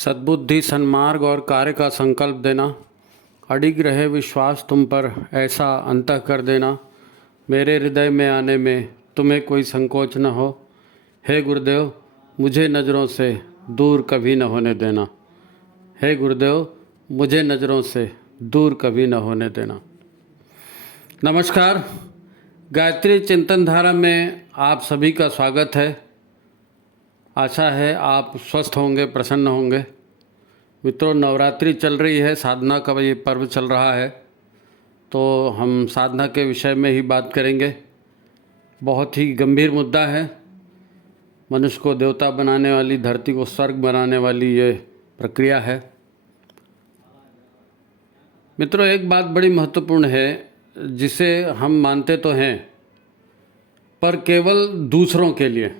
सद्बुद्धि, सन्मार्ग और कार्य का संकल्प देना, अडिग रहे विश्वास तुम पर, ऐसा अंतः कर देना, मेरे हृदय में आने में तुम्हें कोई संकोच न हो। हे गुरुदेव, मुझे नज़रों से दूर कभी न होने देना। हे गुरुदेव, मुझे नज़रों से दूर कभी न होने देना। नमस्कार, गायत्री चिंतन धारा में आप सभी का स्वागत है। आशा है आप स्वस्थ होंगे, प्रसन्न होंगे। मित्रों, नवरात्रि चल रही है, साधना का ये पर्व चल रहा है, तो हम साधना के विषय में ही बात करेंगे। बहुत ही गंभीर मुद्दा है। मनुष्य को देवता बनाने वाली, धरती को स्वर्ग बनाने वाली ये प्रक्रिया है। मित्रों, एक बात बड़ी महत्वपूर्ण है जिसे हम मानते तो हैं, पर केवल दूसरों के लिए।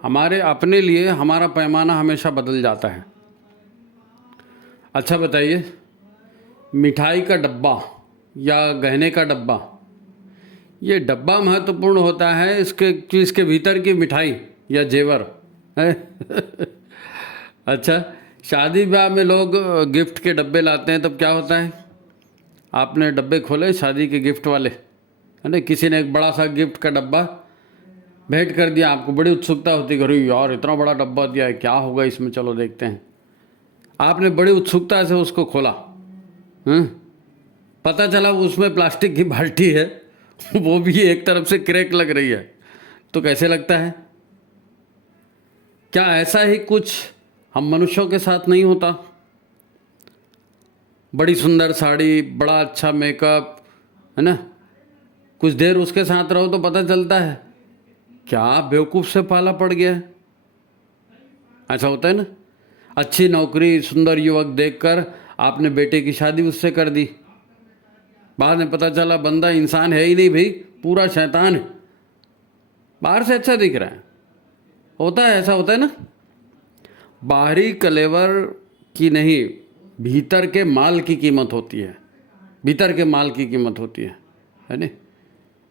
हमारे अपने लिए हमारा पैमाना हमेशा बदल जाता है। अच्छा बताइए, मिठाई का डब्बा या गहने का डब्बा, ये डब्बा महत्वपूर्ण होता है इसके भीतर की मिठाई या जेवर है? अच्छा, शादी ब्याह में लोग गिफ्ट के डब्बे लाते हैं, तब क्या होता है? आपने डब्बे खोले शादी के गिफ्ट वाले, है ना? किसी ने एक बड़ा सा गिफ्ट का डब्बा भेंट कर दिया, आपको बड़ी उत्सुकता होती है, अरे यार इतना बड़ा डब्बा दिया है, क्या होगा इसमें, चलो देखते हैं। आपने बड़ी उत्सुकता से उसको खोला, पता चला उसमें प्लास्टिक की बाल्टी है, वो भी एक तरफ से क्रैक लग रही है, तो कैसे लगता है? क्या ऐसा ही कुछ हम मनुष्यों के साथ नहीं होता? बड़ी सुंदर साड़ी, बड़ा अच्छा मेकअप, है ना, कुछ देर उसके साथ रहो तो पता चलता है क्या बेवकूफ़ से पाला पड़ गया है। ऐसा होता है ना? अच्छी नौकरी, सुंदर युवक देखकर आपने बेटे की शादी उससे कर दी, बाद में पता चला बंदा इंसान है ही नहीं भाई, पूरा शैतान है। बाहर से अच्छा दिख रहा है, होता है, ऐसा होता है ना? बाहरी कलेवर की नहीं, भीतर के माल की कीमत होती है, भीतर के माल की कीमत होती है नहीं?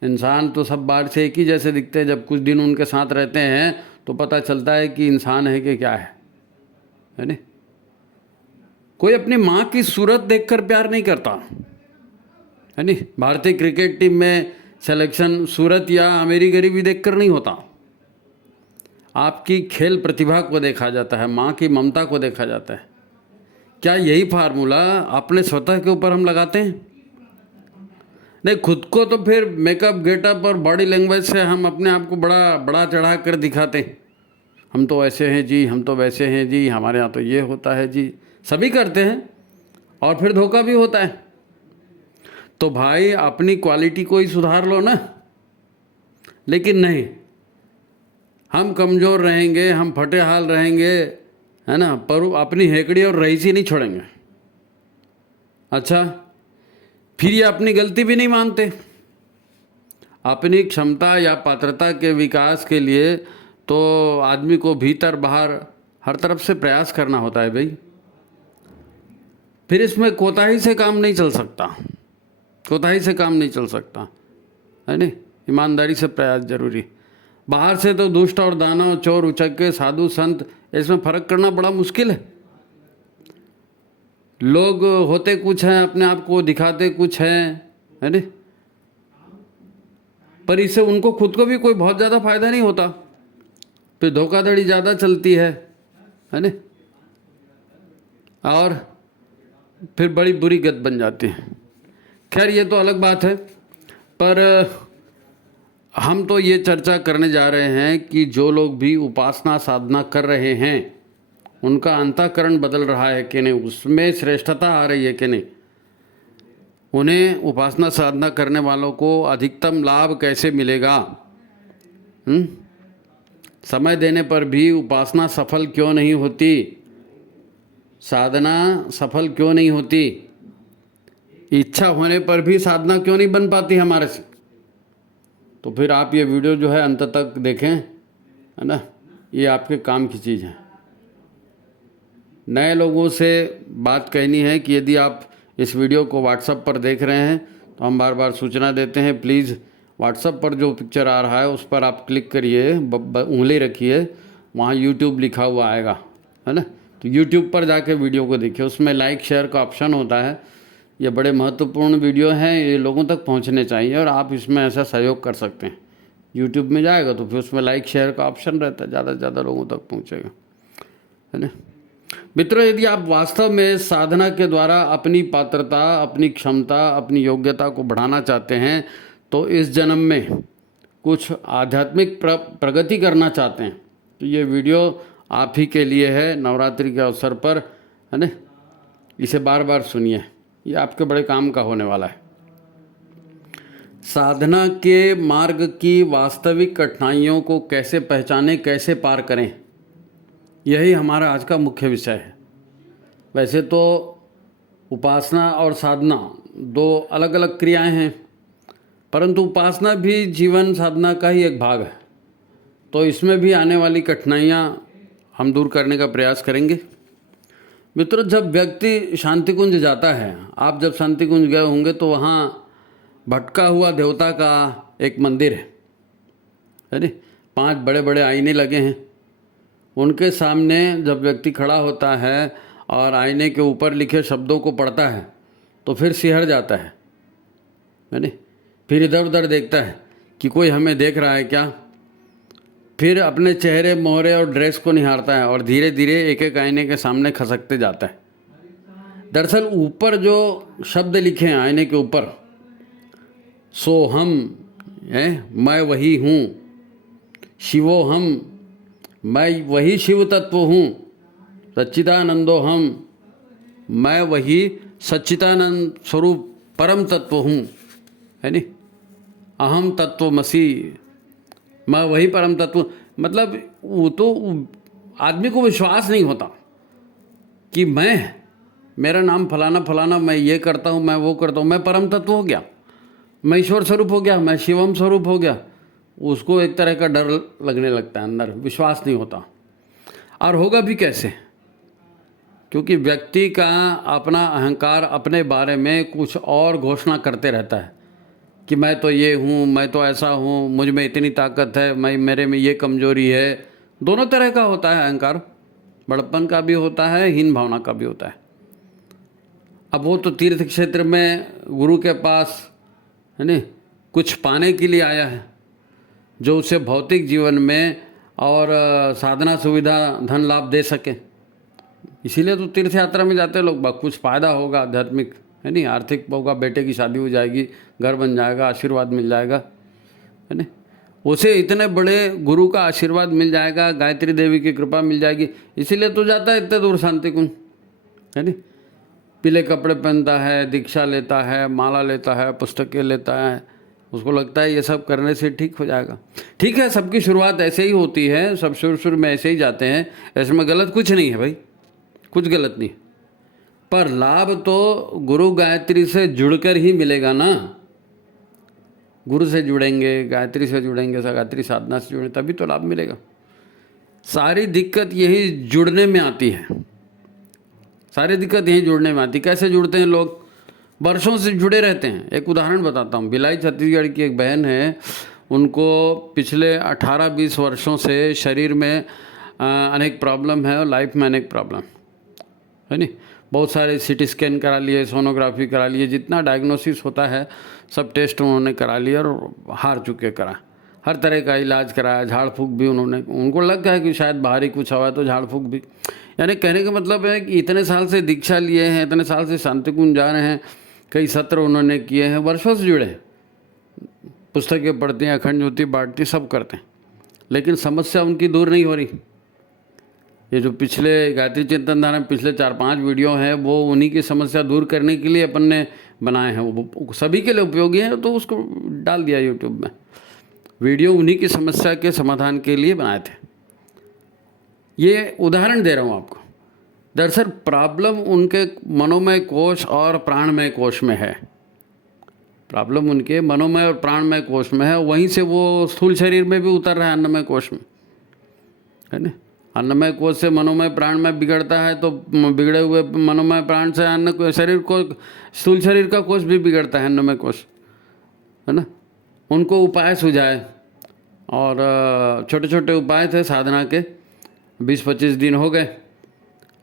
इंसान तो सब बाहर से एक ही जैसे दिखते हैं, जब कुछ दिन उनके साथ रहते हैं तो पता चलता है कि इंसान है कि क्या है नहीं? कोई अपनी माँ की सूरत देखकर प्यार नहीं करता, है नहीं? भारतीय क्रिकेट टीम में सिलेक्शन सूरत या अमीरी गरीबी देखकर नहीं होता। आपकी खेल प्रतिभा को देखा जाता है, माँ की ममता को देखा जाता है। क्या यही फार्मूला अपने स्वतः के ऊपर हम लगाते हैं? नहीं, खुद को तो फिर मेकअप, गेटअप और बॉडी लैंग्वेज से हम अपने आप को बड़ा बड़ा चढ़ा कर दिखाते हैं। हम तो ऐसे हैं जी, हम तो वैसे हैं जी, हमारे यहाँ तो ये होता है जी, सभी करते हैं और फिर धोखा भी होता है। तो भाई अपनी क्वालिटी को ही सुधार लो ना। लेकिन नहीं, हम कमज़ोर रहेंगे, हम फटे हाल रहेंगे, है ना, पर अपनी हेकड़ी और रईसी नहीं छोड़ेंगे। अच्छा, फिर ये अपनी गलती भी नहीं मानते। अपनी क्षमता या पात्रता के विकास के लिए तो आदमी को भीतर बाहर हर तरफ से प्रयास करना होता है भाई। फिर इसमें कोताही से काम नहीं चल सकता, कोताही से काम नहीं चल सकता, है नहीं? ईमानदारी से प्रयास जरूरी। बाहर से तो दुष्ट और दानव, चोर उचक्के, साधु संत, इसमें फ़र्क करना बड़ा मुश्किल है। लोग होते कुछ हैं, अपने आप को दिखाते कुछ हैं, है नहीं? पर इससे उनको खुद को भी कोई बहुत ज़्यादा फायदा नहीं होता, फिर धोखाधड़ी ज़्यादा चलती है नहीं? और फिर बड़ी बुरी गत बन जाती है। खैर, ये तो अलग बात है, पर हम तो ये चर्चा करने जा रहे हैं कि जो लोग भी उपासना साधना कर रहे हैं उनका अंतःकरण बदल रहा है कि नहीं, उसमें श्रेष्ठता आ रही है कि नहीं, उन्हें उपासना साधना करने वालों को अधिकतम लाभ कैसे मिलेगा, समय देने पर भी उपासना सफल क्यों नहीं होती, साधना सफल क्यों नहीं होती, इच्छा होने पर भी साधना क्यों नहीं बन पाती हमारे से। तो फिर आप ये वीडियो जो है अंत तक देखें, है ना, ये आपके काम की चीज़ है। नए लोगों से बात कहनी है कि यदि आप इस वीडियो को व्हाट्सएप पर देख रहे हैं तो हम बार बार सूचना देते हैं, प्लीज़ व्हाट्सएप पर जो पिक्चर आ रहा है उस पर आप क्लिक करिए, उंगली रखिए, वहाँ यूट्यूब लिखा हुआ आएगा, है ना, तो यूट्यूब पर जाके वीडियो को देखिए, उसमें लाइक शेयर का ऑप्शन होता है। ये बड़े महत्वपूर्ण वीडियो हैं, ये लोगों तक पहुंचने चाहिए और आप इसमें ऐसा सहयोग कर सकते हैं। यूट्यूब में जाएगा तो फिर उसमें लाइक शेयर का ऑप्शन रहता है, ज़्यादा से ज़्यादा लोगों तक पहुंचेगा, है ना। मित्रों, यदि आप वास्तव में साधना के द्वारा अपनी पात्रता, अपनी क्षमता, अपनी योग्यता को बढ़ाना चाहते हैं, तो इस जन्म में कुछ आध्यात्मिक प्रगति करना चाहते हैं, तो ये वीडियो आप ही के लिए है नवरात्रि के अवसर पर, है ना। इसे बार बार सुनिए, ये आपके बड़े काम का होने वाला है। साधना के मार्ग की वास्तविक कठिनाइयों को कैसे पहचानें, कैसे पार करें, यही हमारा आज का मुख्य विषय है। वैसे तो उपासना और साधना दो अलग अलग क्रियाएं हैं, परंतु उपासना भी जीवन साधना का ही एक भाग है, तो इसमें भी आने वाली कठिनाइयाँ हम दूर करने का प्रयास करेंगे। मित्रों, जब व्यक्ति शांति कुंज जाता है, आप जब शांति कुंज गए होंगे तो वहाँ भटका हुआ देवता का एक मंदिर है नी, 5 बड़े बड़े आईने लगे हैं। उनके सामने जब व्यक्ति खड़ा होता है और आईने के ऊपर लिखे शब्दों को पढ़ता है तो फिर सिहर जाता है नी। फिर इधर उधर देखता है कि कोई हमें देख रहा है क्या, फिर अपने चेहरे मोहरे और ड्रेस को निहारता है और धीरे धीरे एक एक आईने के सामने खसकते जाता है। दरअसल ऊपर जो शब्द लिखे हैं आईने के ऊपर, सोहम है, मैं वही हूँ, शिवो हम, मैं वही शिव तत्व हूँ, सच्चिदानंदो हम, मैं वही सच्चिदानंद स्वरूप परम तत्व हूँ, है नी। अहम तत्वमसि, मैं वही परम तत्व। मतलब वो तो आदमी को विश्वास नहीं होता कि मेरा नाम फलाना फलाना, मैं ये करता हूँ, मैं वो करता हूँ, मैं परम तत्व हो गया, मैं ईश्वर स्वरूप हो गया, मैं शिवम स्वरूप हो गया। उसको एक तरह का डर लगने लगता है, अंदर विश्वास नहीं होता। और होगा भी कैसे, क्योंकि व्यक्ति का अपना अहंकार अपने बारे में कुछ और घोषणा करते रहता है कि मैं तो ये हूँ, मैं तो ऐसा हूँ, मुझ में इतनी ताकत है, मेरे में ये कमजोरी है। दोनों तरह का होता है अहंकार, बड़प्पन का भी होता है, हीन भावना का भी होता है। अब वो तो तीर्थ क्षेत्र में गुरु के पास, है ना, कुछ पाने के लिए आया है जो उसे भौतिक जीवन में और साधना सुविधा धन लाभ दे सके। इसीलिए तो तीर्थ यात्रा में जाते लोग, कुछ फ़ायदा होगा आध्यात्मिक, है नहीं, आर्थिक होगा, बेटे की शादी हो जाएगी, घर बन जाएगा, आशीर्वाद मिल जाएगा, है ना। उसे इतने बड़े गुरु का आशीर्वाद मिल जाएगा, गायत्री देवी की कृपा मिल जाएगी, इसीलिए तो जाता है इतने दूर शांति कुंज, है नी। पीले कपड़े पहनता है, दीक्षा लेता है, माला लेता है, पुस्तकें लेता है, उसको लगता है ये सब करने से ठीक हो जाएगा। ठीक है, सबकी शुरुआत ऐसे ही होती है, सब शुरू में ऐसे ही जाते हैं, ऐसे में गलत कुछ नहीं है भाई, कुछ गलत नहीं। पर लाभ तो गुरु गायत्री से जुड़कर ही मिलेगा ना। गुरु से जुड़ेंगे, गायत्री से जुड़ेंगे, गायत्री साधना से जुड़ेंगे, तभी तो लाभ मिलेगा। सारी दिक्कत यही जुड़ने में आती है, सारी दिक्कत यही जुड़ने में आती है। कैसे जुड़ते हैं लोग? वर्षों से जुड़े रहते हैं। एक उदाहरण बताता हूँ। भिलाई छत्तीसगढ़ की एक बहन है, उनको पिछले 18-20 वर्षों से शरीर में अनेक प्रॉब्लम है और लाइफ में अनेक प्रॉब्लम, है नी। बहुत सारे सीटी स्कैन करा लिए, सोनोग्राफी करा लिए, जितना डायग्नोसिस होता है सब टेस्ट उन्होंने करा लिए और हार चुके करा। हर तरह का इलाज कराया, झाड़ फूक भी उनको लग गया कि शायद बाहरी कुछ हुआ है तो झाड़ फूक भी। यानी कहने का मतलब है कि इतने साल से दीक्षा लिए हैं, इतने साल से शांति कुंज जा रहे हैं, कई सत्र उन्होंने किए हैं, वर्षों से जुड़े, पुस्तकें पढ़ते हैं, अखंड ज्योति बांटती, सब करते हैं, लेकिन समस्या उनकी दूर नहीं हो रही। ये जो पिछले गायत्री चिंतन धारा में पिछले 4-5 वीडियो हैं, वो उन्हीं की समस्या दूर करने के लिए अपन ने बनाए हैं। वो सभी के लिए उपयोगी है, तो उसको डाल दिया यूट्यूब में। वीडियो उन्हीं की समस्या के समाधान के लिए बनाए थे। ये उदाहरण दे रहा हूँ आपको। दरअसल प्रॉब्लम उनके मनोमय कोश और प्राणमय कोश में है। प्रॉब्लम उनके मनोमय और प्राणमय कोश में है, वहीं से वो स्थूल शरीर में भी उतर रहा है, अन्नमय कोश में, है ना। अन्नमय कोश से मनोमय प्राणमय बिगड़ता है, तो बिगड़े हुए मनोमय प्राण से अन्न शरीर को, स्थूल शरीर का कोश भी बिगड़ता है, अन्नमय कोश, है ना। उनको उपाय सुझाए, और छोटे छोटे उपाय थे साधना के, 20-25 दिन हो गए।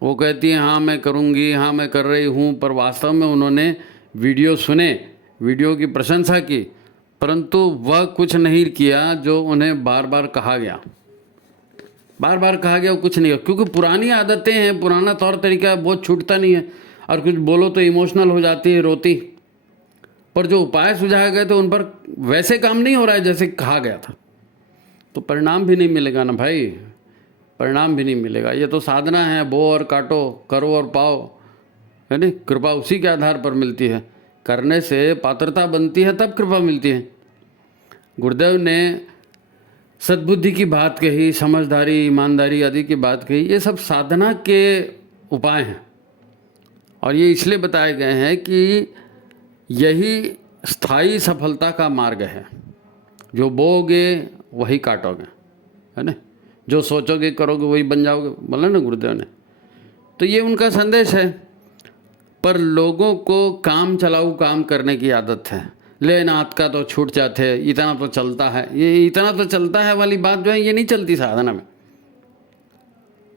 वो कहती हैं हाँ मैं करूँगी, हाँ मैं कर रही हूँ, पर वास्तव में उन्होंने वीडियो सुने, वीडियो की प्रशंसा की, परंतु वह कुछ नहीं किया जो उन्हें बार बार कहा गया। बार बार कहा गया वो कुछ नहीं किया, क्योंकि पुरानी आदतें हैं, पुराना तौर तरीका है, वो छूटता नहीं है, और कुछ बोलो तो इमोशनल हो जाती है, रोती। पर जो उपाय सुझाए गए थे उन पर वैसे काम नहीं हो रहा है जैसे कहा गया था, तो परिणाम भी नहीं मिलेगा ना भाई, परिणाम भी नहीं मिलेगा। ये तो साधना है, बो और काटो, करो और पाओ, है नहीं। कृपा उसी के आधार पर मिलती है, करने से पात्रता बनती है, तब कृपा मिलती है। गुरुदेव ने सद्बुद्धि की बात कही, समझदारी, ईमानदारी आदि की बात कही, ये सब साधना के उपाय हैं, और ये इसलिए बताए गए हैं कि यही स्थायी सफलता का मार्ग है। जो बोओगे वही काटोगे, है ना, जो सोचोगे करोगे वही बन जाओगे, बोला ना गुरुदेव ने। तो ये उनका संदेश है। पर लोगों को काम चलाऊ काम करने की आदत है, ले नाथ का तो छूट जाते, इतना तो चलता है, ये इतना तो चलता है वाली बात जो है ये नहीं चलती साधना में।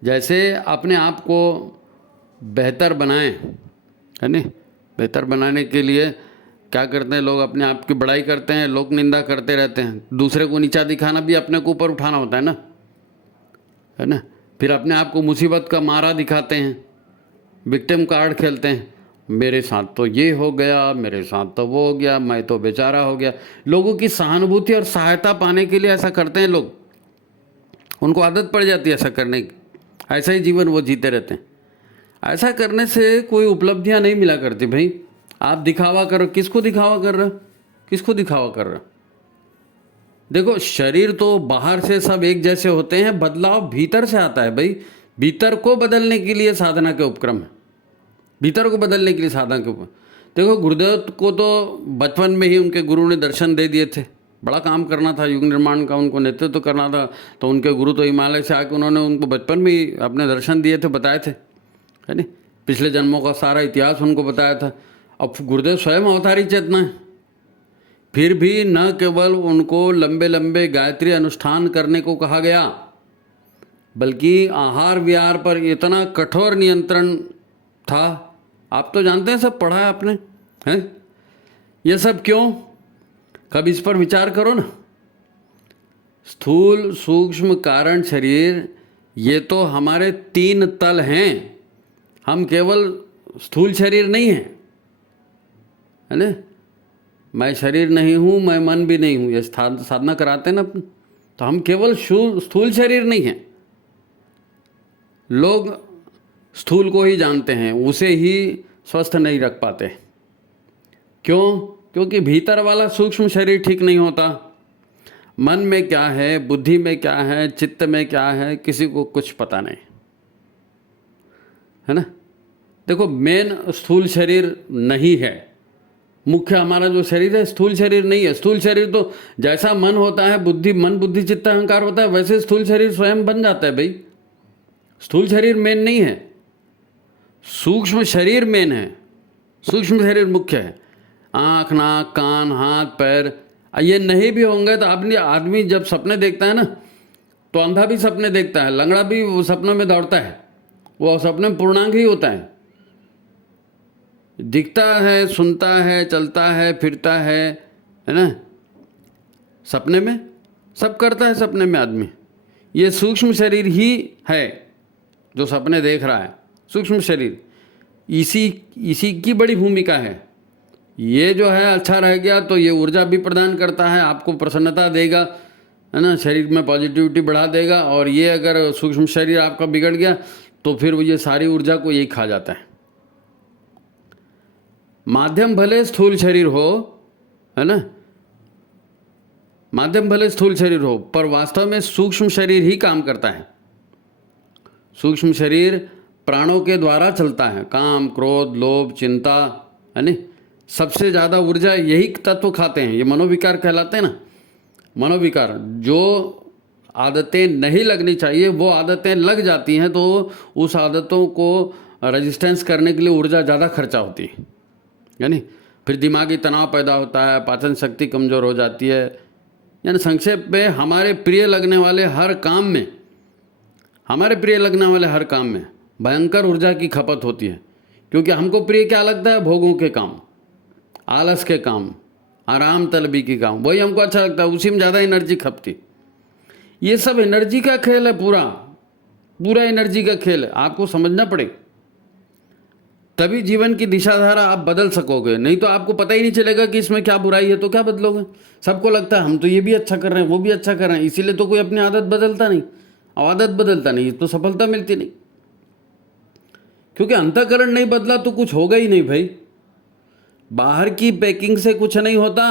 जैसे अपने आप को बेहतर बनाएं, है नहीं, बेहतर बनाने के लिए क्या करते हैं लोग, अपने आप की बड़ाई करते हैं, लोक निंदा करते रहते हैं, दूसरे को नीचा दिखाना भी अपने को ऊपर उठाना होता है ना। फिर अपने आप को मुसीबत का मारा दिखाते हैं, विक्टिम कार्ड खेलते हैं, मेरे साथ तो ये हो गया, मेरे साथ तो वो हो गया, मैं तो बेचारा हो गया। लोगों की सहानुभूति और सहायता पाने के लिए ऐसा करते हैं लोग, उनको आदत पड़ जाती है ऐसा करने की, ऐसा ही जीवन वो जीते रहते हैं। ऐसा करने से कोई उपलब्धियां नहीं मिला करती भाई। आप दिखावा करो, किसको दिखावा कर रहे हो, किसको दिखावा कर रहे हो। देखो शरीर तो बाहर से सब एक जैसे होते हैं, बदलाव भीतर से आता है भाई। भीतर को बदलने के लिए साधना के उपक्रम है, भीतर को बदलने के लिए साधना के उपक्रम। देखो गुरुदेव को तो बचपन में ही उनके गुरु ने दर्शन दे दिए थे, बड़ा काम करना था, युग निर्माण का उनको नेतृत्व तो करना था, तो उनके गुरु तो हिमालय से आके उन्होंने उनको बचपन में ही अपने दर्शन दिए थे, बताए थे, है नहीं, पिछले जन्मों का सारा इतिहास उनको बताया था। अब गुरुदेव स्वयं अवतारी चेतना है, फिर भी न केवल उनको लंबे लंबे गायत्री अनुष्ठान करने को कहा गया, बल्कि आहार विहार पर इतना कठोर नियंत्रण था। आप तो जानते हैं, सब पढ़ा है आपने, हैं। ये सब क्यों, कब इस पर विचार करो ना। स्थूल सूक्ष्म कारण शरीर, ये तो हमारे 3 तल हैं, हम केवल स्थूल शरीर नहीं हैं, है ना। मैं शरीर नहीं हूँ, मैं मन भी नहीं हूँ, ये साधना कराते हैं ना अपन, तो हम केवल स्थूल शरीर नहीं हैं। लोग स्थूल को ही जानते हैं, उसे ही स्वस्थ नहीं रख पाते। क्यों? क्योंकि भीतर वाला सूक्ष्म शरीर ठीक नहीं होता। मन में क्या है, बुद्धि में क्या है, चित्त में क्या है, किसी को कुछ पता नहीं, है ना। देखो मेन स्थूल शरीर नहीं है, मुख्य हमारा जो शरीर है स्थूल शरीर नहीं है। स्थूल शरीर तो जैसा मन होता है, मन बुद्धि चित्त अहंकार होता है, वैसे स्थूल शरीर स्वयं बन जाता है भाई। स्थूल शरीर मेन नहीं है, सूक्ष्म शरीर मेन है, सूक्ष्म शरीर मुख्य है। आँख नाक कान हाथ पैर ये नहीं भी होंगे तो आदमी जब सपने देखता है ना, तो अंधा भी सपने देखता है, लंगड़ा भी वो सपनों में दौड़ता है, वो सपने में पूर्णांग ही होता है, दिखता है, सुनता है, चलता है, फिरता है ना, सपने में सब करता है सपने में आदमी। ये सूक्ष्म शरीर ही है जो सपने देख रहा है, सूक्ष्म शरीर, इसी की बड़ी भूमिका है। ये जो है अच्छा रह गया तो ये ऊर्जा भी प्रदान करता है, आपको प्रसन्नता देगा, है ना, शरीर में पॉजिटिविटी बढ़ा देगा। और ये अगर सूक्ष्म शरीर आपका बिगड़ गया तो फिर ये सारी ऊर्जा को यही खा जाता है। माध्यम भले स्थूल शरीर हो, है ना, माध्यम भले स्थूल शरीर हो, पर वास्तव में सूक्ष्म शरीर ही काम करता है। सूक्ष्म शरीर प्राणों के द्वारा चलता है, काम क्रोध लोभ चिंता, है ना, सबसे ज़्यादा ऊर्जा यही तत्व खाते हैं, ये मनोविकार कहलाते हैं ना। मनोविकार, जो आदतें नहीं लगनी चाहिए वो आदतें लग जाती हैं, तो उस आदतों को रेजिस्टेंस करने के लिए ऊर्जा ज़्यादा खर्चा होती है, यानी फिर दिमागी तनाव पैदा होता है, पाचन शक्ति कमज़ोर हो जाती है। यानी संक्षेप में हमारे प्रिय लगने वाले हर काम में, हमारे प्रिय लगने वाले हर काम में भयंकर ऊर्जा की खपत होती है, क्योंकि हमको प्रिय क्या लगता है? भोगों के काम, आलस के काम, आराम तलबी के काम, वही हमको अच्छा लगता है, उसी में ज़्यादा एनर्जी खपती। ये सब एनर्जी का खेल है, पूरा पूरा एनर्जी का खेल है, आपको समझना पड़ेगा, तभी जीवन की दिशाधारा आप बदल सकोगे। नहीं तो आपको पता ही नहीं चलेगा कि इसमें क्या बुराई है, तो क्या बदलोगे? सबको लगता है हम तो ये भी अच्छा कर रहे हैं, वो भी अच्छा कर रहे हैं, इसीलिए तो कोई अपनी आदत बदलता नहीं, और आदत बदलता नहीं तो सफलता मिलती नहीं, क्योंकि अंतःकरण नहीं बदला तो कुछ होगा ही नहीं भाई। बाहर की पैकिंग से कुछ नहीं होता।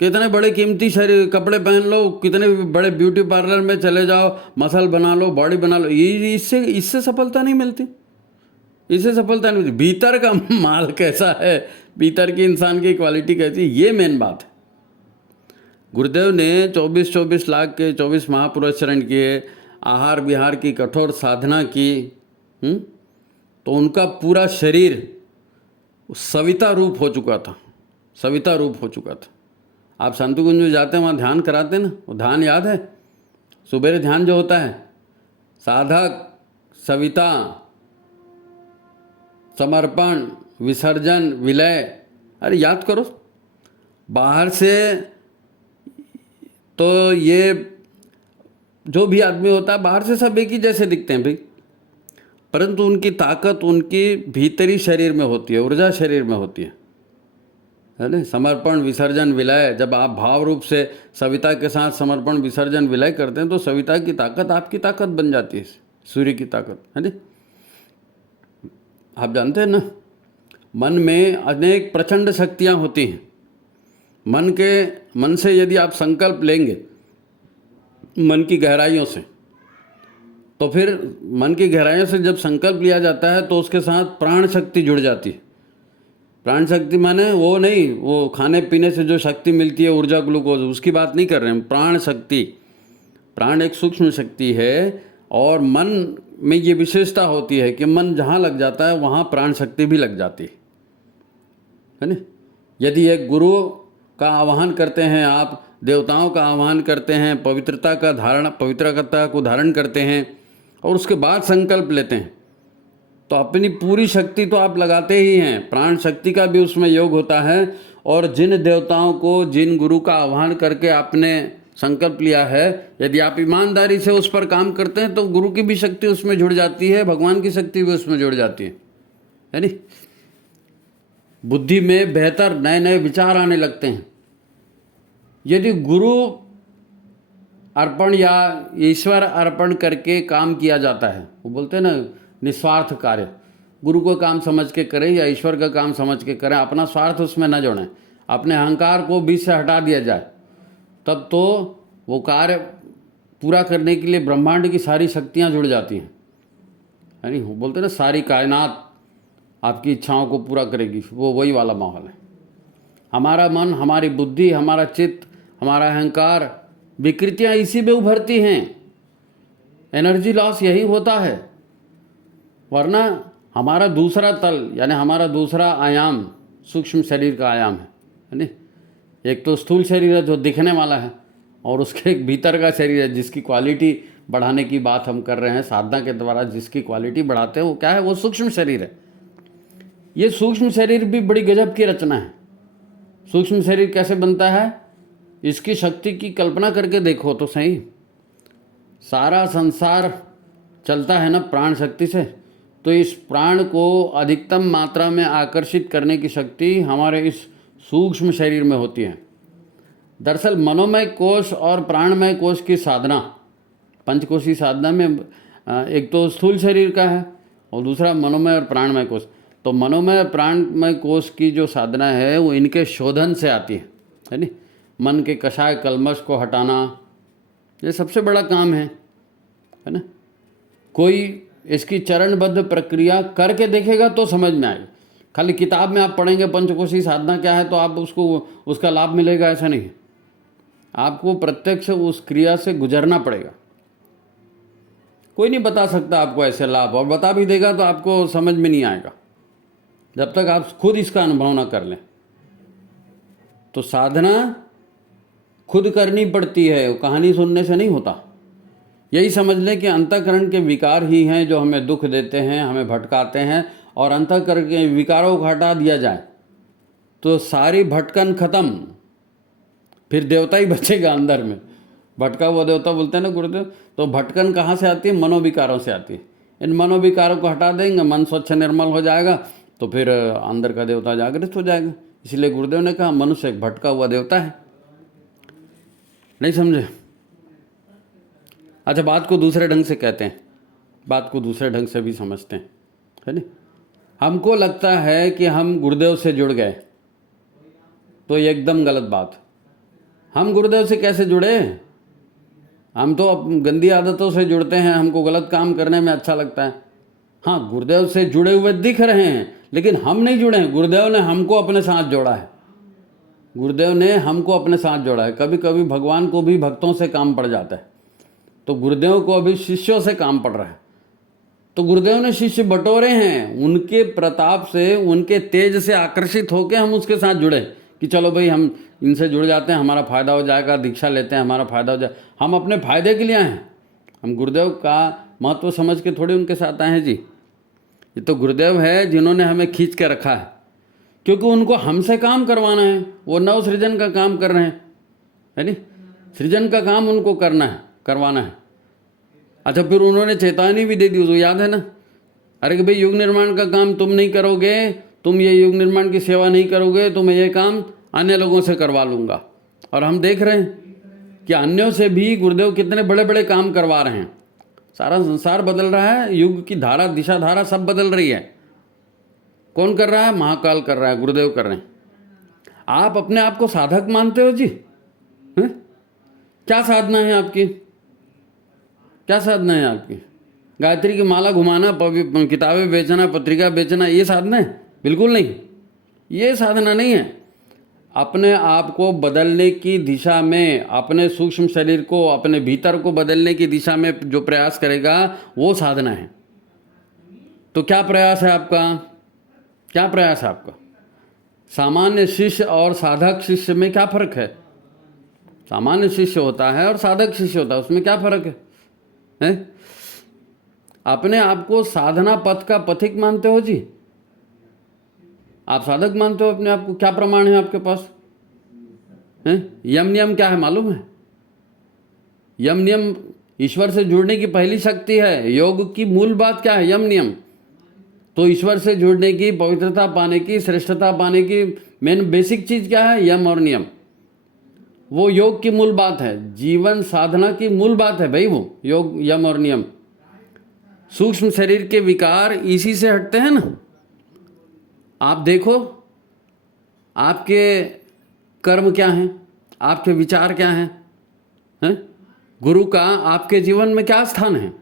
कितने बड़े कीमती शरीर कपड़े पहन लो, कितने बड़े ब्यूटी पार्लर में चले जाओ, मसल बना लो, बॉडी बना लो, ये इससे सफलता नहीं मिलती, इससे सफलता नहीं मिलती। भीतर का माल कैसा है, भीतर की इंसान की क्वालिटी कैसी है, ये मेन बात है। गुरुदेव ने 24 लाख के 24 महापुरुष चरण किए, आहार विहार की कठोर साधना की, तो उनका पूरा शरीर सविता रूप हो चुका था, सविता रूप हो चुका था। आप शांति कुंज में जाते हैं, वहाँ ध्यान कराते हैं ना, वो ध्यान याद है? सुबेरे ध्यान जो होता है, साधक, सविता, समर्पण, विसर्जन, विलय, अरे याद करो। बाहर से तो ये जो भी आदमी होता है, बाहर से सब एक ही जैसे दिखते हैं भाई, परंतु उनकी ताकत उनकी भीतरी शरीर में होती है, ऊर्जा शरीर में होती है ना। समर्पण, विसर्जन, विलय, जब आप भाव रूप से सविता के साथ समर्पण, विसर्जन, विलय करते हैं तो सविता की ताकत आपकी ताकत बन जाती है, सूर्य की ताकत, है ना। आप जानते हैं ना, मन में अनेक प्रचंड शक्तियाँ होती हैं। मन से यदि आप संकल्प लेंगे मन की गहराइयों से, तो फिर मन की गहराइयों से जब संकल्प लिया जाता है तो उसके साथ प्राण शक्ति जुड़ जाती है। प्राण शक्ति माने वो नहीं, वो खाने पीने से जो शक्ति मिलती है, ऊर्जा, ग्लूकोज, उसकी बात नहीं कर रहे हैं। प्राण शक्ति, प्राण एक सूक्ष्म शक्ति है, और मन में ये विशेषता होती है कि मन जहाँ लग जाता है वहाँ प्राण शक्ति भी लग जाती है ना। यदि एक गुरु का आह्वान करते हैं आप, देवताओं का आह्वान करते हैं, पवित्रता को धारण करते हैं, और उसके बाद संकल्प लेते हैं, तो अपनी पूरी शक्ति तो आप लगाते ही हैं, प्राण शक्ति का भी उसमें योग होता है। और जिन देवताओं को, जिन गुरु का आह्वान करके आपने संकल्प लिया है, यदि आप ईमानदारी से उस पर काम करते हैं तो गुरु की भी शक्ति उसमें जुड़ जाती है, भगवान की शक्ति भी उसमें जुड़ जाती है नी। बुद्धि में बेहतर नए नए विचार आने लगते हैं। यदि गुरु अर्पण या ईश्वर अर्पण करके काम किया जाता है, वो बोलते हैं ना निस्वार्थ कार्य, गुरु को काम समझ के करें या ईश्वर का काम समझ के करें, अपना स्वार्थ उसमें न जोड़ें, अपने अहंकार को बीच से हटा दिया जाए, तब तो वो कार्य पूरा करने के लिए ब्रह्मांड की सारी शक्तियाँ जुड़ जाती हैं, है नहीं। वो बोलते हैं ना सारी कायनात आपकी इच्छाओं को पूरा करेगी, वो वही वाला माहौल है। हमारा मन, हमारी बुद्धि, हमारा चित्त, हमारा अहंकार, विकृतियाँ इसी में उभरती हैं, एनर्जी लॉस यही होता है। वरना हमारा दूसरा तल यानी हमारा दूसरा आयाम सूक्ष्म शरीर का आयाम है नहीं। एक तो स्थूल शरीर है जो दिखने वाला है, और उसके एक भीतर का शरीर है जिसकी क्वालिटी बढ़ाने की बात हम कर रहे हैं, साधना के द्वारा जिसकी क्वालिटी बढ़ाते हैं, वो क्या है? वो सूक्ष्म शरीर है। ये सूक्ष्म शरीर भी बड़ी गजब की रचना है। सूक्ष्म शरीर कैसे बनता है, इसकी शक्ति की कल्पना करके देखो तो सही। सारा संसार चलता है ना प्राण शक्ति से, तो इस प्राण को अधिकतम मात्रा में आकर्षित करने की शक्ति हमारे इस सूक्ष्म शरीर में होती है। दरअसल मनोमय कोश और प्राणमय कोश की साधना, पंचकोशी साधना में एक तो स्थूल शरीर का है और दूसरा मनोमय और प्राणमय कोश। तो मनोमय और प्राणमय कोश की जो साधना है वो इनके शोधन से आती है नी। मन के कषाय कलमश को हटाना, ये सबसे बड़ा काम है ना। कोई इसकी चरणबद्ध प्रक्रिया करके देखेगा तो समझ में आएगी। खाली किताब में आप पढ़ेंगे पंचकोशी साधना क्या है तो आप उसका लाभ मिलेगा, ऐसा नहीं है। आपको प्रत्यक्ष उस क्रिया से गुजरना पड़ेगा। कोई नहीं बता सकता आपको ऐसे लाभ, और बता भी देगा तो आपको समझ में नहीं आएगा जब तक आप खुद इसका अनुभव ना कर लें। तो साधना खुद करनी पड़ती है, कहानी सुनने से नहीं होता। यही समझ लें कि अंतःकरण के विकार ही हैं जो हमें दुख देते हैं, हमें भटकाते हैं, और अंतःकरण के विकारों को हटा दिया जाए तो सारी भटकन खत्म, फिर देवता ही बचेगा अंदर में। भटका हुआ देवता बोलते हैं ना गुरुदेव। तो भटकन कहाँ से आती है? मनोविकारों से आती है। इन मनोविकारों को हटा देंगे, मन स्वच्छ निर्मल हो जाएगा, तो फिर अंदर का देवता जागृत हो जाएगा। इसलिए गुरुदेव ने कहा मनुष्य एक भटका हुआ देवता है। नहीं समझे? अच्छा, बात को दूसरे ढंग से कहते हैं, बात को दूसरे ढंग से भी समझते हैं, है नहीं? हमको लगता है कि हम गुरुदेव से जुड़ गए, तो ये एकदम गलत बात। हम गुरुदेव से कैसे जुड़े? हम तो गंदी आदतों से जुड़ते हैं, हमको गलत काम करने में अच्छा लगता है। हाँ, गुरुदेव से जुड़े हुए दिख रहे हैं, लेकिन हम नहीं जुड़े हैं। गुरुदेव ने हमको अपने साथ जोड़ा है, गुरुदेव ने हमको अपने साथ जोड़ा है। कभी कभी भगवान को भी भक्तों से काम पड़ जाता है, तो गुरुदेव को अभी शिष्यों से काम पड़ रहा है। तो गुरुदेव ने शिष्य बटोरे हैं, उनके प्रताप से, उनके तेज से आकर्षित होकर हम उसके साथ जुड़े कि चलो भाई हम इनसे जुड़ जाते हैं, हमारा फ़ायदा हो जाएगा, दीक्षा लेते हैं, हमारा फ़ायदा हो जाए। हम अपने फ़ायदे के लिए आए हैं, हम गुरुदेव का महत्व समझ के थोड़ी उनके साथ आए हैं जी। ये तो गुरुदेव है जिन्होंने हमें खींच के रखा है, क्योंकि उनको हमसे काम करवाना है। वो नव सृजन का काम कर रहे हैं, है नहीं? सृजन का काम उनको करना है, करवाना है। अच्छा, फिर उन्होंने चेतावनी भी दे दी, तो याद है ना? अरे कि भाई युग निर्माण का काम तुम नहीं करोगे, तुम ये युग निर्माण की सेवा नहीं करोगे, तो मैं ये काम अन्य लोगों से करवा लूँगा। और हम देख रहे हैं कि अन्यों से भी गुरुदेव कितने बड़े बड़े काम करवा रहे हैं। सारा संसार बदल रहा है, युग की धारा, दिशा धारा सब बदल रही है। कौन कर रहा है? महाकाल कर रहा है, गुरुदेव कर रहे हैं। आप अपने आप को साधक मानते हो जी? हैं? क्या साधना है आपकी? क्या साधना है आपकी? गायत्री की माला घुमाना, किताबें बेचना, पत्रिका बेचना, ये साधना है? बिल्कुल नहीं, ये साधना नहीं है। अपने आप को बदलने की दिशा में, अपने सूक्ष्म शरीर को, अपने भीतर को बदलने की दिशा में जो प्रयास करेगा वो साधना है। तो क्या प्रयास है आपका? क्या प्रयास है आपका? सामान्य शिष्य और साधक शिष्य में क्या फर्क है? सामान्य शिष्य होता है और साधक शिष्य होता है, उसमें क्या फर्क है? अपने आप को साधना पथ का पथिक मानते हो जी? आप साधक मानते हो अपने आप को? क्या प्रमाण है आपके पास? हैं? यम नियम क्या है मालूम है? यम नियम ईश्वर से जुड़ने की पहली शक्ति है। योग की मूल बात क्या है? यम नियम। तो ईश्वर से जुड़ने की, पवित्रता पाने की, श्रेष्ठता पाने की मेन बेसिक चीज क्या है? यम और नियम। वो योग की मूल बात है, जीवन साधना की मूल बात है भाई, वो योग, यम और नियम। सूक्ष्म शरीर के विकार इसी से हटते हैं ना। आप देखो आपके कर्म क्या हैं, आपके विचार क्या हैं? गुरु का आपके जीवन में क्या स्थान है?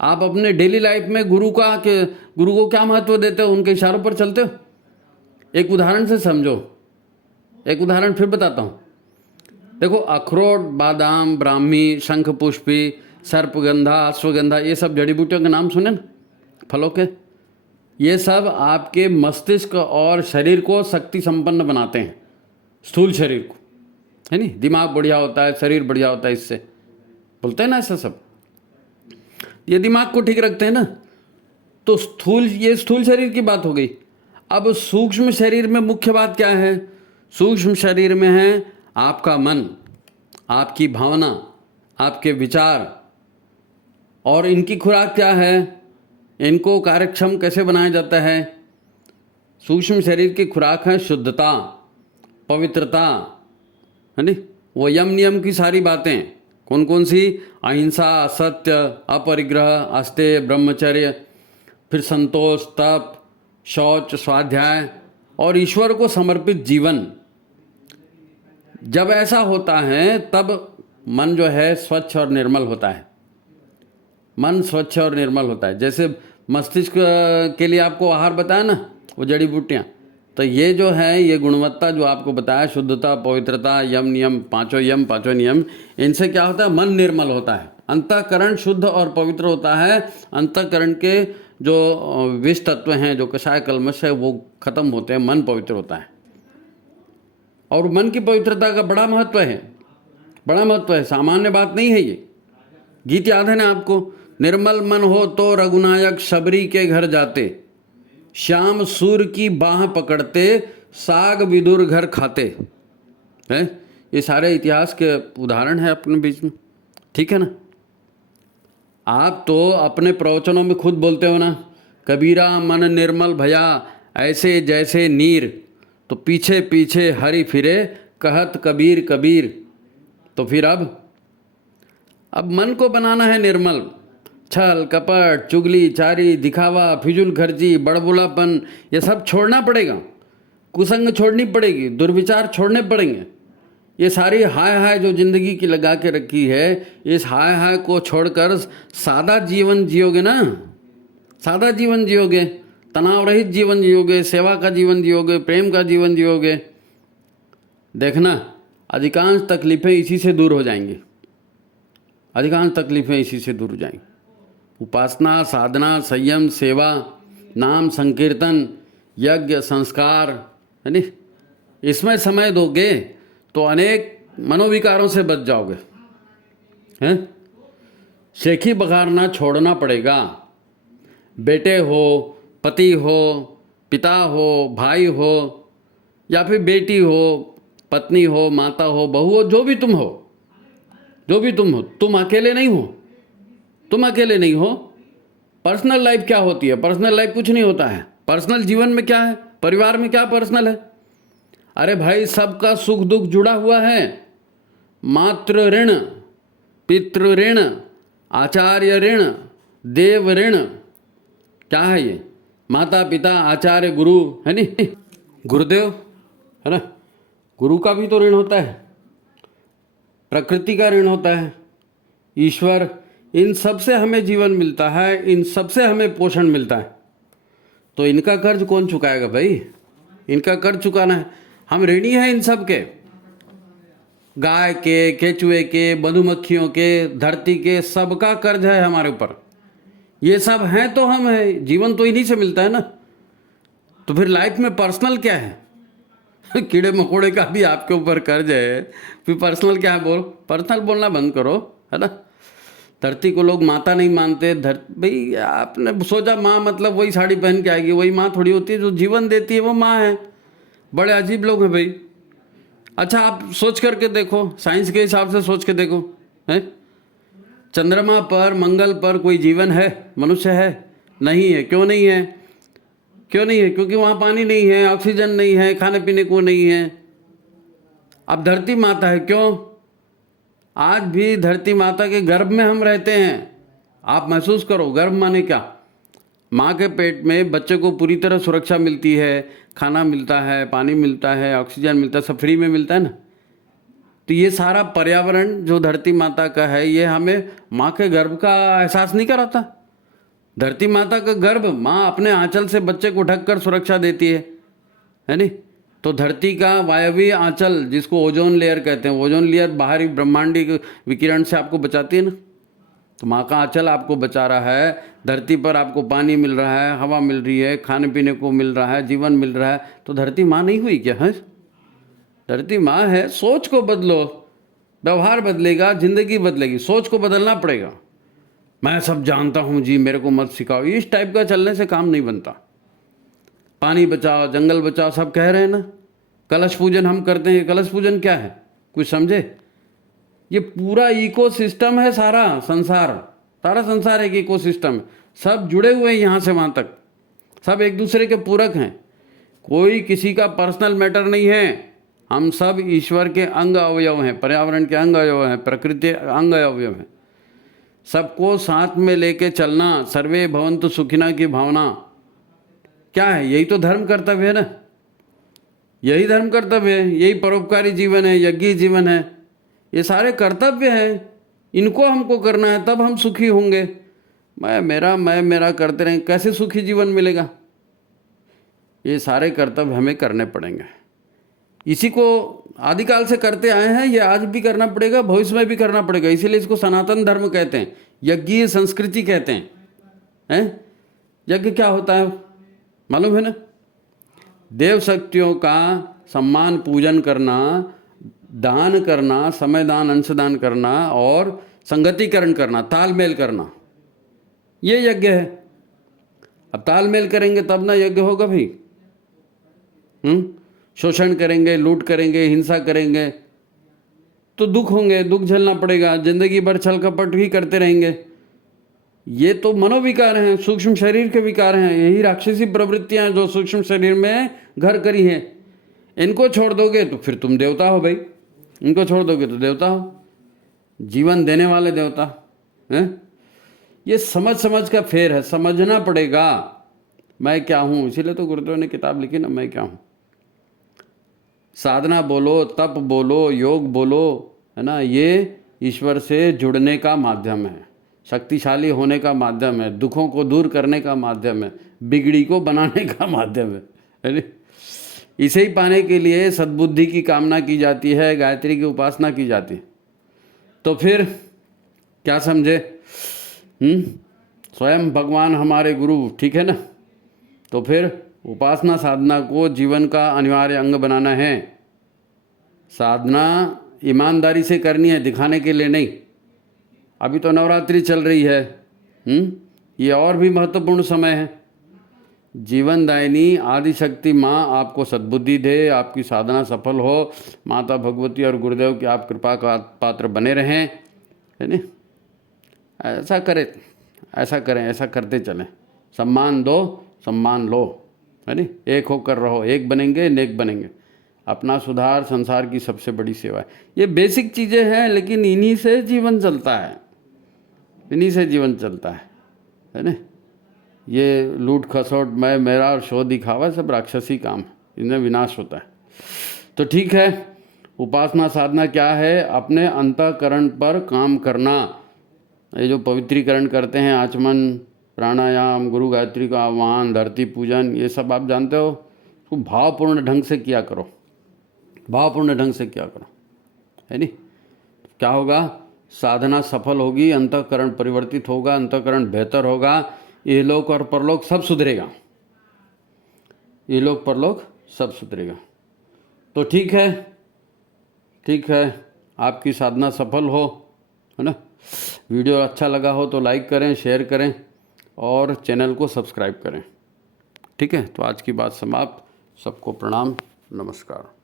आप अपने डेली लाइफ में गुरु को क्या महत्व देते हो? उनके इशारों पर चलते हो? एक उदाहरण से समझो, एक उदाहरण फिर बताता हूँ। देखो, अखरोट, बादाम, ब्राह्मी, शंख पुष्पी, सर्पगंधा, अश्वगंधा, ये सब जड़ी बूटियों के नाम सुने ना, फलों के। ये सब आपके मस्तिष्क और शरीर को शक्ति संपन्न बनाते हैं, स्थूल शरीर को, है नहीं? दिमाग बढ़िया होता है, शरीर बढ़िया होता है, इससे बोलते हैं ना ऐसा सब। ये दिमाग को ठीक रखते हैं ना। तो ये स्थूल शरीर की बात हो गई। अब सूक्ष्म शरीर में मुख्य बात क्या है? सूक्ष्म शरीर में है आपका मन, आपकी भावना, आपके विचार, और इनकी खुराक क्या है? इनको कार्यक्षम कैसे बनाया जाता है? सूक्ष्म शरीर की खुराक है शुद्धता, पवित्रता, है नहीं? वो यम नियम की सारी बातें कौन कौन सी? अहिंसा, सत्य, अपरिग्रह, अस्तेय, ब्रह्मचर्य, फिर संतोष, तप, शौच, स्वाध्याय और ईश्वर को समर्पित जीवन। जब ऐसा होता है तब मन जो है स्वच्छ और निर्मल होता है। मन स्वच्छ और निर्मल होता है। जैसे मस्तिष्क के लिए आपको आहार बताया ना, वो जड़ी बूटियाँ, तो ये जो है, ये गुणवत्ता जो आपको बताया, शुद्धता, पवित्रता, यम नियम, पांचों यम, पांचों नियम, इनसे क्या होता है? मन निर्मल होता है, अंतःकरण शुद्ध और पवित्र होता है। अंतःकरण के जो विष तत्व हैं, जो कषाय कल्मश है, वो खत्म होते हैं, मन पवित्र होता है। और मन की पवित्रता का बड़ा महत्व है, बड़ा महत्व है, सामान्य बात नहीं है ये। गीत याद है ना आपको? निर्मल मन हो तो रघुनायक शबरी के घर जाते, श्याम सूर की बाह पकड़ते, साग विदुर घर खाते। है, ये सारे इतिहास के उदाहरण है अपने बीच में, ठीक है ना? आप तो अपने प्रवचनों में खुद बोलते हो ना, कबीरा मन निर्मल भया ऐसे जैसे नीर, तो पीछे पीछे हरि फिरे कहत कबीर कबीर। तो फिर अब मन को बनाना है निर्मल। छल कपट चुगली चारी दिखावा फिजूल खर्ची बड़बुलापन ये सब छोड़ना पड़ेगा, कुसंग छोड़नी पड़ेगी, दुर्विचार छोड़ने पड़ेंगे। ये सारी हाय हाय जो जिंदगी की लगा के रखी है, इस हाय हाय को छोड़कर सादा जीवन जियोगे ना, सादा जीवन जियोगे, तनाव रहित जीवन जियोगे, सेवा का जीवन जियोगे, प्रेम का जीवन जियोगे, देखना अधिकांश तकलीफ़ें इसी से दूर हो जाएंगी, अधिकांश तकलीफ़ें इसी से दूर हो जाएंगी। उपासना साधना संयम सेवा नाम संकीर्तन यज्ञ संस्कार है नी, इसमें समय दोगे तो अनेक मनोविकारों से बच जाओगे। हैं, शेखी बघारना छोड़ना पड़ेगा। बेटे हो, पति हो, पिता हो, भाई हो, या फिर बेटी हो, पत्नी हो, माता हो, बहू हो, जो भी तुम हो, जो भी तुम हो, तुम अकेले नहीं हो, तुम अकेले नहीं हो। पर्सनल लाइफ क्या होती है? पर्सनल लाइफ कुछ नहीं होता है। पर्सनल जीवन में क्या है? परिवार में क्या पर्सनल है? अरे भाई, सबका सुख दुख जुड़ा हुआ है। मातृ ऋण, पितृ ऋण, आचार्य ऋण, देव ऋण, क्या है ये? माता पिता आचार्य गुरु है नी, गुरुदेव है ना, गुरु का भी तो ऋण होता है, प्रकृति का ऋण होता है, ईश्वर, इन सब से हमें जीवन मिलता है, इन सब से हमें पोषण मिलता है। तो इनका कर्ज कौन चुकाएगा भाई? इनका कर्ज चुकाना है। हम ऋणी हैं इन सब के, गाय के, केचुए के, मधुमक्खियों के, धरती के, सबका कर्ज है हमारे ऊपर। ये सब हैं तो हम हैं, जीवन तो इन्हीं से मिलता है ना। तो फिर लाइफ में पर्सनल क्या है? कीड़े मकोड़े का भी आपके ऊपर कर्ज है, फिर पर्सनल क्या है? पर्सनल बोलना बंद करो, है ना। धरती को लोग माता नहीं मानते। भाई आपने सोचा माँ मतलब वही साड़ी पहन के आएगी, वही माँ थोड़ी होती है। जो जीवन देती है वो माँ है। बड़े अजीब लोग हैं भाई। अच्छा, आप सोच करके देखो, साइंस के हिसाब से सोच के देखो, है चंद्रमा पर, मंगल पर कोई जीवन है? मनुष्य है? नहीं है। क्यों नहीं है? क्यों नहीं है? क्योंकि वहाँ पानी नहीं है, ऑक्सीजन नहीं है, खाने पीने को नहीं है। अब धरती माता है, क्यों? आज भी धरती माता के गर्भ में हम रहते हैं। आप महसूस करो, गर्भ माने क्या? माँ के पेट में बच्चे को पूरी तरह सुरक्षा मिलती है, खाना मिलता है, पानी मिलता है, ऑक्सीजन मिलता है, सब फ्री में मिलता है ना। तो ये सारा पर्यावरण जो धरती माता का है, ये हमें माँ के गर्भ का एहसास नहीं कराता। धरती माता का गर्भ, माँ अपने आंचल से बच्चे को ढककर सुरक्षा देती है नी। तो धरती का वायवीय आंचल, जिसको ओजोन लेयर कहते हैं, ओजोन लेयर बाहरी ब्रह्मांडीय विकिरण से आपको बचाती है ना। तो माँ का आंचल आपको बचा रहा है। धरती पर आपको पानी मिल रहा है, हवा मिल रही है, खाने पीने को मिल रहा है, जीवन मिल रहा है। तो धरती माँ नहीं हुई क्या? है, धरती माँ है। सोच को बदलो, व्यवहार बदलेगा, जिंदगी बदलेगी। सोच को बदलना पड़ेगा। मैं सब जानता हूँ जी, मेरे को मत सिखाओ, इस टाइप का चलने से काम नहीं बनता। पानी बचाओ, जंगल बचाओ, सब कह रहे हैं ना। कलश पूजन हम करते हैं, कलश पूजन क्या है? कुछ समझे? ये पूरा इकोसिस्टम है, सारा संसार, सारा संसार एक इकोसिस्टम है। सब जुड़े हुए हैं यहाँ से वहाँ तक, सब एक दूसरे के पूरक हैं। कोई किसी का पर्सनल मैटर नहीं है। हम सब ईश्वर के अंग अवयव हैं, पर्यावरण के अंग अवयव हैं, प्रकृति अंग अवयव हैं। सबको साथ में लेके चलना, सर्वे भवन्तु सुखिना की भावना क्या है? यही तो धर्म कर्तव्य है ना। यही धर्म कर्तव्य है, यही परोपकारी जीवन है, यज्ञी जीवन है। ये सारे कर्तव्य हैं, इनको हमको करना है, तब हम सुखी होंगे। मैं मेरा करते रहें, कैसे सुखी जीवन मिलेगा? ये सारे कर्तव्य हमें करने पड़ेंगे। इसी को आदिकाल से करते आए हैं, ये आज भी करना पड़ेगा, भविष्य में भी करना पड़ेगा। इसीलिए इसको सनातन धर्म कहते हैं, यज्ञीय संस्कृति कहते हैं। यज्ञ क्या होता है मालूम है ना? देव शक्तियों का सम्मान पूजन करना, दान करना, समय दान, अंश दान करना, और संगतिकरण करना, तालमेल करना, ये यज्ञ है। अब तालमेल करेंगे तब ना यज्ञ होगा भाई। शोषण करेंगे, लूट करेंगे, हिंसा करेंगे तो दुख होंगे, दुख झेलना पड़ेगा, जिंदगी भर छल कपट ही करते रहेंगे। ये तो मनोविकार हैं, सूक्ष्म शरीर के विकार हैं, यही राक्षसी प्रवृत्तियां जो सूक्ष्म शरीर में घर करी हैं। इनको छोड़ दोगे तो फिर तुम देवता हो भाई, इनको छोड़ दोगे तो देवता हो, जीवन देने वाले देवता हैं। ये समझ समझ का फेर है, समझना पड़ेगा मैं क्या हूँ। इसीलिए तो गुरुदेव ने किताब लिखी ना, मैं क्या हूँ। साधना बोलो, तप बोलो, योग बोलो, है ना, ये ईश्वर से जुड़ने का माध्यम है, शक्तिशाली होने का माध्यम है, दुखों को दूर करने का माध्यम है, बिगड़ी को बनाने का माध्यम है। इसे ही पाने के लिए सद्बुद्धि की कामना की जाती है, गायत्री की उपासना की जाती है। तो फिर क्या समझे, स्वयं भगवान हमारे गुरु, ठीक है ना। तो फिर उपासना साधना को जीवन का अनिवार्य अंग बनाना है। साधना ईमानदारी से करनी है, दिखाने के लिए नहीं। अभी तो नवरात्रि चल रही है, ये और भी महत्वपूर्ण समय है। जीवनदायिनी आदिशक्ति माँ आपको सद्बुद्धि दे, आपकी साधना सफल हो, माता भगवती और गुरुदेव की आप कृपा का पात्र बने रहें, है नहीं। ऐसा करें, ऐसा करें, ऐसा करते चलें। सम्मान दो, सम्मान लो, है नहीं। एक होकर रहो, एक बनेंगे नेक बनेंगे। अपना सुधार संसार की सबसे बड़ी सेवा है। ये बेसिक चीज़ें हैं, लेकिन इन्हीं से जीवन चलता है, इन्हीं से जीवन चलता है ना। ये लूट खसोट मैं मेरा और शो दिखावा सब राक्षसी काम है, इनमें विनाश होता है। तो ठीक है, उपासना साधना क्या है, अपने अंतःकरण पर काम करना। ये जो पवित्रीकरण करते हैं, आचमन, प्राणायाम, गुरु गायत्री का आह्वान, धरती पूजन, ये सब आप जानते हो, उसको भावपूर्ण ढंग से किया करो, भावपूर्ण ढंग से किया करो, है नहीं। क्या होगा, साधना सफल होगी, अंतःकरण परिवर्तित होगा, अंतःकरण बेहतर होगा, इहलोक और परलोक सब सुधरेगा, इहलोक परलोक सब सुधरेगा। तो ठीक है, ठीक है, आपकी साधना सफल हो, है ना। वीडियो अच्छा लगा हो तो लाइक करें, शेयर करें और चैनल को सब्सक्राइब करें। ठीक है, तो आज की बात समाप्त। सबको प्रणाम, नमस्कार।